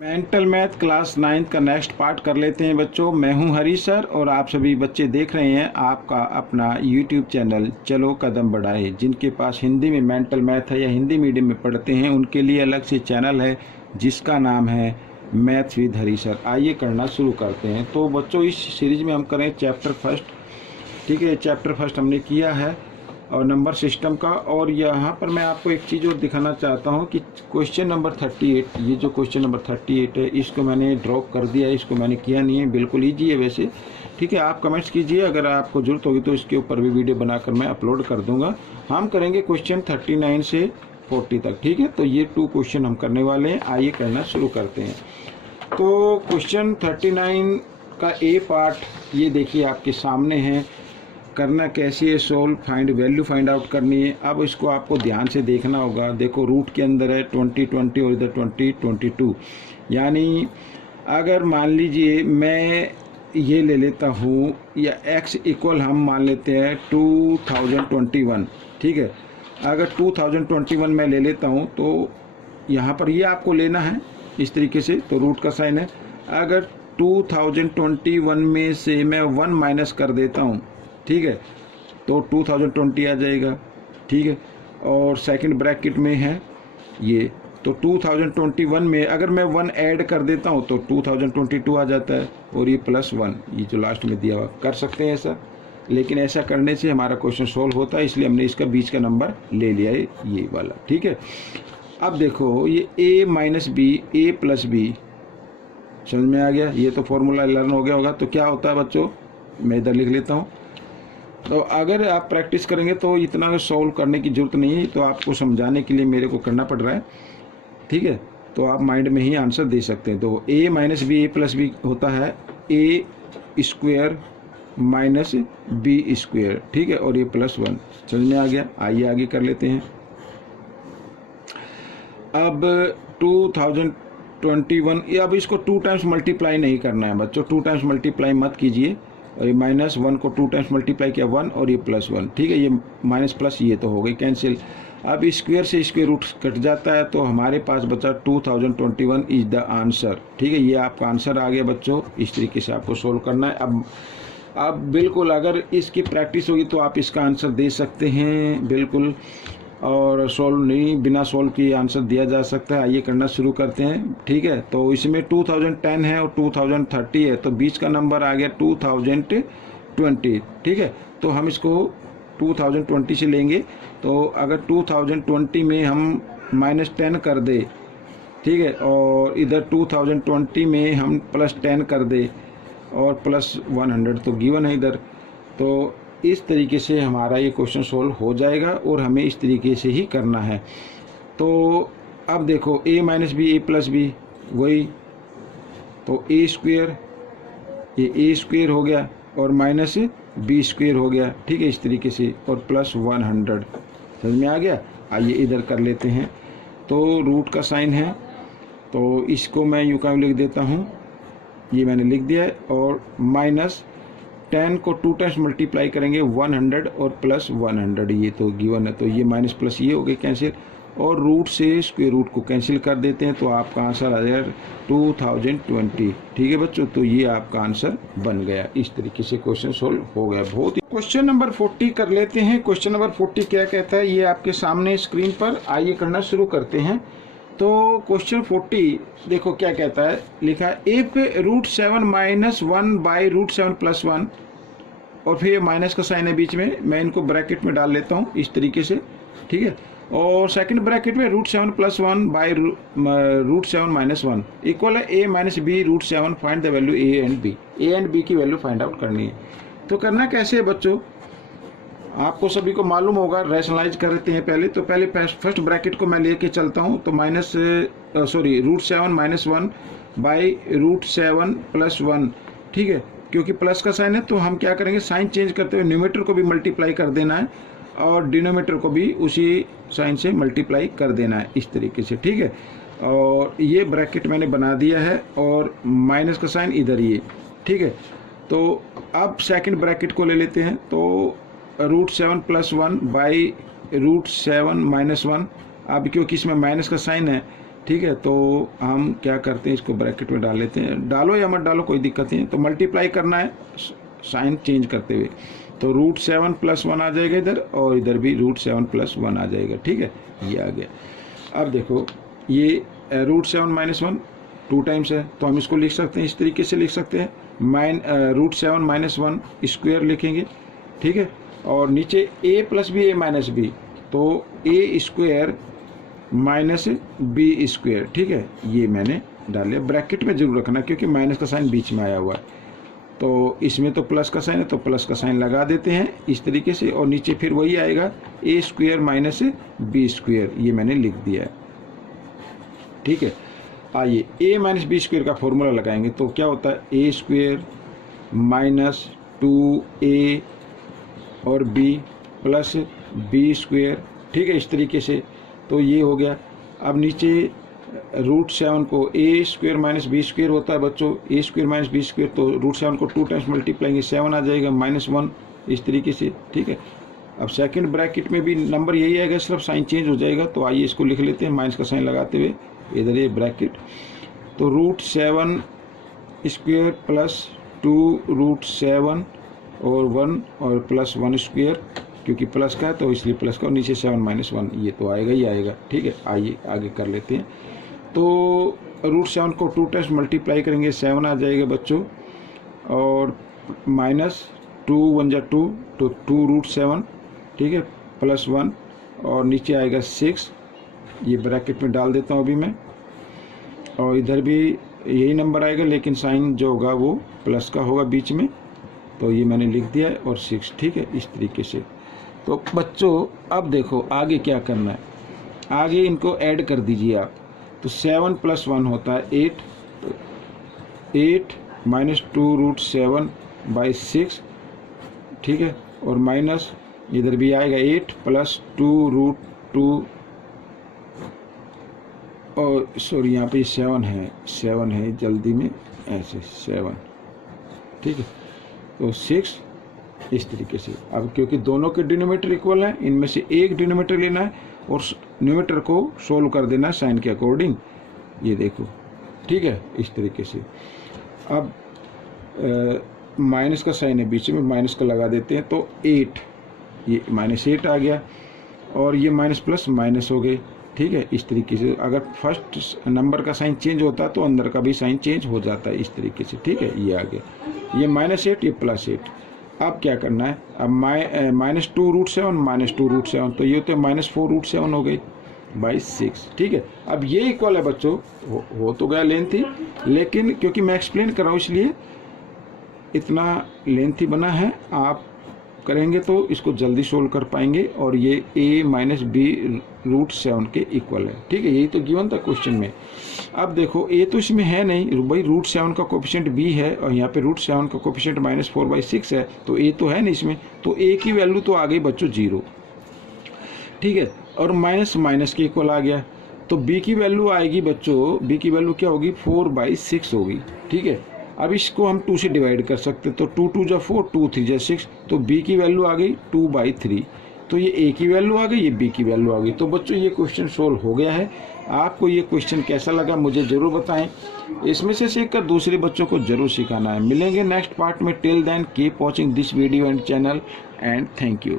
Mental math class 9th का next part कर लेते हैं बच्चों। मैं हूं हरी सर और आप सभी बच्चे देख रहे हैं आपका अपना यूट्यूब चैनल चलो कदम बढ़ाए। जिनके पास हिंदी में मेंटल मैथ है या हिंदी मीडियम में पढ़ते हैं उनके लिए अलग से चैनल है जिसका नाम है मैथ्स विद हरी सर। आइए करना शुरू करते हैं। तो बच्चों इस सीरीज में हम करें चैप्टर फर्स्ट। ठीक है, चैप्टर फर्स्ट हमने किया है और नंबर सिस्टम का। और यहाँ पर मैं आपको एक चीज़ और दिखाना चाहता हूँ कि क्वेश्चन नंबर 38, ये जो क्वेश्चन नंबर 38 है इसको मैंने ड्रॉप कर दिया है, इसको मैंने किया नहीं है। बिल्कुल ईजी है वैसे। ठीक है, आप कमेंट्स कीजिए, अगर आपको ज़रूरत होगी तो इसके ऊपर भी वीडियो बनाकर मैं अपलोड कर दूँगा। हम करेंगे क्वेश्चन 39 से 40 तक। ठीक है, तो ये 2 क्वेश्चन हम करने वाले हैं। आइए करना शुरू करते हैं। तो क्वेश्चन 39 का ए पार्ट ये देखिए आपके सामने है। करना कैसे है, solve, find value find out करनी है। अब इसको आपको ध्यान से देखना होगा। देखो रूट के अंदर है 20 20 और इधर 20 22। यानी अगर मान लीजिए मैं ये ले लेता हूँ या x इक्वल हम मान लेते हैं 2021। ठीक है, अगर 2021 मैं ले लेता हूँ तो यहाँ पर ये आपको लेना है इस तरीके से। तो रूट का साइन है। अगर 2021 में से मैं 1 माइनस कर देता हूँ, ठीक है, तो 2020 आ जाएगा। ठीक है, और सेकंड ब्रैकेट में है ये, तो 2021 में अगर मैं 1 ऐड कर देता हूँ तो 2022 आ जाता है। और ये +1 ये जो लास्ट में दिया हुआ, कर सकते हैं ऐसा। लेकिन ऐसा करने से हमारा क्वेश्चन सोल्व होता है, इसलिए हमने इसका बीच का नंबर ले लिया है ये वाला। ठीक है, अब देखो ये a minus b a plus b समझ में आ गया। ये तो फॉर्मूला लर्न हो गया होगा। तो क्या होता है बच्चों, मैं इधर लिख लेता हूँ। तो अगर आप प्रैक्टिस करेंगे तो इतना सॉल्व करने की ज़रूरत नहीं है, तो आपको समझाने के लिए मेरे को करना पड़ रहा है। ठीक है, तो आप माइंड में ही आंसर दे सकते हैं। तो a minus b a plus b होता है a square minus b square. ठीक है, और ये +1 समझ में आ गया। आइए आगे कर लेते हैं। अब 2021, अब इसको 2 टाइम्स मल्टीप्लाई नहीं करना है बच्चों। 2 टाइम्स मल्टीप्लाई मत कीजिए। और ये -1 को 2 टाइम्स मल्टीप्लाई किया 1 और ये +1। ठीक है, ये माइनस प्लस ये तो हो गई कैंसिल। अब स्क्वायर से स्क्वायर रूट कट जाता है तो हमारे पास बचा 2021 इज द आंसर। ठीक है, ये आपका आंसर आ गया बच्चों। इस तरीके से आपको सोल्व करना है। अब बिल्कुल अगर इसकी प्रैक्टिस होगी तो आप इसका आंसर दे सकते हैं बिल्कुल, और सोल्व नहीं, बिना सोल्व किए आंसर दिया जा सकता है। आइए करना शुरू करते हैं। ठीक है, तो इसमें 2010 है और 2030 है, तो बीच का नंबर आ गया 2020। ठीक है, तो हम इसको 2020 से लेंगे। तो अगर 2020 में हम -10 कर दे, ठीक है, और इधर 2020 में हम +10 कर दे और +100 तो गिवन है इधर। तो इस तरीके से हमारा ये क्वेश्चन सोल्व हो जाएगा और हमें इस तरीके से ही करना है। तो अब देखो a minus b a plus b वही, तो a स्क्वायर, ये a स्क्वायर हो गया और माइनस बी स्क्वायर हो गया। ठीक है, इस तरीके से, और +100 समझ में आ गया। आइए इधर कर लेते हैं। तो रूट का साइन है तो इसको मैं यूँ का लिख देता हूँ, ये मैंने लिख दिया है। और -10 को 2 टाइम्स मल्टीप्लाई करेंगे 100 और +100, ये तो गिवन है। तो ये माइनस प्लस ये हो गए कैंसिल, और रूट से स्क्वायर रूट को कैंसिल कर देते हैं तो आपका आंसर आ जाएगा 2020। ठीक है बच्चों, तो ये आपका आंसर बन गया। इस तरीके से क्वेश्चन सोल्व हो गया। बहुत ही क्वेश्चन नंबर 40 कर लेते हैं। क्वेश्चन नंबर 40 क्या कहता है, ये आपके सामने स्क्रीन पर। आइए करना शुरू करते हैं। तो क्वेश्चन 40 देखो क्या कहता है, लिखा है इफ √7 - 1 बाई √7 + 1, और फिर ये माइनस का साइन है बीच में, मैं इनको ब्रैकेट में डाल लेता हूँ इस तरीके से। ठीक है, और सेकंड ब्रैकेट में √7 + 1 बाई √7 - 1 इक्वल है a minus b √7। Find the value a and b की वैल्यू फाइंड आउट करनी है। तो करना कैसे है बच्चों, आपको सभी को मालूम होगा। रैशनलाइज करते हैं पहले। तो पहले फर्स्ट ब्रैकेट को मैं लेके चलता हूँ। तो √7 - 1 बाई √7 + 1। ठीक है, क्योंकि प्लस का साइन है तो हम क्या करेंगे, साइन चेंज करते हुए न्यूमरेटर को भी मल्टीप्लाई कर देना है और डिनोमिनेटर को भी उसी साइन से मल्टीप्लाई कर देना है इस तरीके से। ठीक है, और ये ब्रैकेट मैंने बना दिया है और माइनस का साइन इधर ये। ठीक है, तो अब सेकंड ब्रैकेट को ले लेते हैं। तो √7 + 1 बाई √7 - 1। अब क्योंकि इसमें माइनस का साइन है ठीक है, तो हम क्या करते हैं, इसको ब्रैकेट में डाल लेते हैं, डालो या मत डालो कोई दिक्कत नहीं है। तो मल्टीप्लाई करना है साइन चेंज करते हुए, तो √7 + 1 आ जाएगा इधर, और इधर भी √7 + 1 आ जाएगा। ठीक है, ये आ गया। अब देखो ये √7 - 1 2 टाइम्स है, तो हम इसको लिख सकते हैं, इस तरीके से लिख सकते हैं, √7 - 1 स्क्वायर लिखेंगे। ठीक है, और नीचे a + b a - b, तो a स्क्वायर -b स्क्वायर। ठीक है, ये मैंने डाल लिया, ब्रैकेट में जरूर रखना क्योंकि माइनस का साइन बीच में आया हुआ है। तो इसमें तो प्लस का साइन है, तो प्लस का साइन लगा देते हैं इस तरीके से, और नीचे फिर वही आएगा a स्क्वायर - b स्क्वायर, ये मैंने लिख दिया है। ठीक है, आइए a - b स्क्वायर का फॉर्मूला लगाएंगे, तो क्या होता है, a स्क्वायर -2a और b + b स्क्वायर। ठीक है, इस तरीके से, तो ये हो गया। अब नीचे √7 को a स्क्वायर - b स्क्वायर होता है बच्चों, a स्क्वायर - b स्क्वायर, तो √7 को 2 टाइम्स मल्टीप्लाएंगे 7 आ जाएगा -1 इस तरीके से। ठीक है, अब सेकंड ब्रैकेट में भी नंबर यही आएगा, सिर्फ साइन चेंज हो जाएगा। तो आइए इसको लिख लेते हैं माइनस का साइन लगाते हुए, इधर ये ब्रैकेट, तो √7 स्क्वायर + 2 √7 और 1 और + 1 स्क्वायर, क्योंकि प्लस का है तो इसलिए प्लस का, और नीचे 7 - 1, ये तो आएगा ही आएगा। ठीक है, आइए आगे कर लेते हैं। तो √7 को 2 टाइम्स मल्टीप्लाई करेंगे 7 आ जाएगा बच्चों, और -2 × 1 = 2, तो 2 √7। ठीक है, +1 और नीचे आएगा 6, ये ब्रैकेट में डाल देता हूँ अभी मैं, और इधर भी यही नंबर आएगा, लेकिन साइन जो होगा वो प्लस का होगा बीच में, तो ये मैंने लिख दिया है, और 6। ठीक है, इस तरीके से। तो बच्चों अब देखो आगे क्या करना है, आगे इनको ऐड कर दीजिए आप। तो 7 + 1 होता है 8, तो 8 - 2 √7/6। ठीक है, और माइनस इधर भी आएगा 8 + 2 √2, और सॉरी यहाँ पे 7 है जल्दी में, ऐसे 7। ठीक है, तो 6 इस तरीके से। अब क्योंकि दोनों के डिनोमिनेटर इक्वल हैं, इनमें से एक डिनोमिनेटर लेना है और न्यूमरेटर को सोल्व कर देना है साइन के अकॉर्डिंग, ये देखो। ठीक है, इस तरीके से। अब माइनस का साइन है बीच में, माइनस का लगा देते हैं, तो 8, ये -8 आ गया, और ये माइनस प्लस माइनस हो गए। ठीक है, इस तरीके से। अगर फर्स्ट नंबर का साइन चेंज होता है तो अंदर का भी साइन चेंज हो जाता है, इस तरीके से। ठीक है, ये आ गया, ये -8, ये +8। अब क्या करना है, अब -2 √7 -2 √7, तो ये होते हैं -4 √7 हो गई /6। ठीक है, अब ये इक्वल है बच्चों, हो तो गया लेंथी, लेकिन क्योंकि मैं एक्सप्लेन कर रहा हूँ इसलिए इतना लेंथी बना है। आप करेंगे तो इसको जल्दी सोल्व कर पाएंगे, और ये a - b √7 के इक्वल है। ठीक है, यही तो गिवन था क्वेश्चन में। अब देखो a तो इसमें है नहीं भाई, √7 का कोफिशिएंट b है, और यहाँ पे √7 का कोफिशिएंट -4/6 है, तो a तो है नहीं इसमें, तो a की वैल्यू तो आ गई बच्चों 0। ठीक है, और माइनस के इक्वल आ गया, तो b की वैल्यू आएगी बच्चों, b की वैल्यू क्या होगी, 4/6 होगी। ठीक है, अब इसको हम 2 से डिवाइड कर सकते हैं, तो 2 × 2 = 4, 2 × 3 = 6, तो b की वैल्यू आ गई 2/3। तो ये a की वैल्यू आ गई, ये b की वैल्यू आ गई। तो बच्चों ये क्वेश्चन सोल्व हो गया है। आपको ये क्वेश्चन कैसा लगा मुझे ज़रूर बताएं, इसमें से सीखकर दूसरे बच्चों को ज़रूर सिखाना है। मिलेंगे नेक्स्ट पार्ट में। Till then keep watching this video and channel, and thank you.